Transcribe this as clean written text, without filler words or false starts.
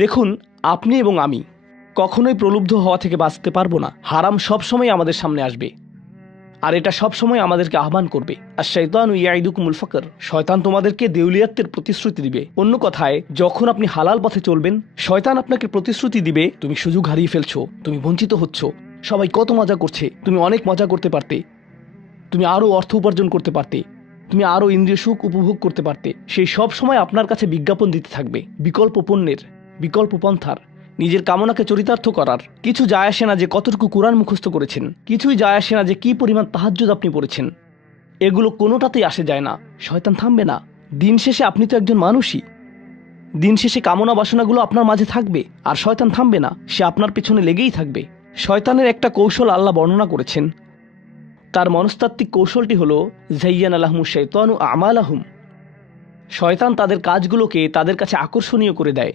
দেখুন, আপনি এবং আমি কখনোই প্রলুব্ধ হওয়া থেকে বাঁচতে পারবো না। হারাম সবসময় আমাদের সামনে আসবে, আর এটা সবসময় আমাদেরকে আহ্বান করবে। আর শাইতানু ইয়াইদুকুমুল ফাকর, শয়তান তোমাদেরকে দেউলিয়াত্বের প্রতিশ্রুতি দিবে। অন্য কথায়, যখন আপনি হালাল পথে চলবেন, শয়তান আপনাকে প্রতিশ্রুতি দিবে তুমি সুযোগ হারিয়ে ফেলছো, তুমি বঞ্চিত হচ্ছ, সবাই কত মজা করছে, তুমি অনেক মজা করতে পারতে, তুমি আরও অর্থ উপার্জন করতে পারতে, তুমি আরও ইন্দ্রিয় সুখ উপভোগ করতে পারতে। সেই সব সময় আপনার কাছে বিজ্ঞাপন দিতে থাকবে বিকল্প পণ্যের, বিকল্প পন্থার, নিজের কামনাকে চরিতার্থ করার। কিছু যায় আসে না যে কতটুকু কোরআন মুখস্থ করেছেন, কিছুই যায় আসে না যে কি পরিমাণ তাহাজ্জুদ আপনি পড়েছেন, এগুলো কোনোটাতেই আসে যায় না। শয়তান থামবে না। দিন শেষে আপনি তো একজন মানুষই। দিন শেষে কামনা বাসনাগুলো আপনার মাঝে থাকবে, আর শয়তান থামবে না, সে আপনার পেছনে লেগেই থাকবে। শয়তানের একটা কৌশল আল্লাহ বর্ণনা করেছেন। তার মনস্তাত্ত্বিক কৌশলটি হলো জাইয়ানা লাহুমুশ শাইতানু আমালাহুম। শয়তান তাদের কাজগুলোকে তাদের কাছে আকর্ষণীয় করে দেয়।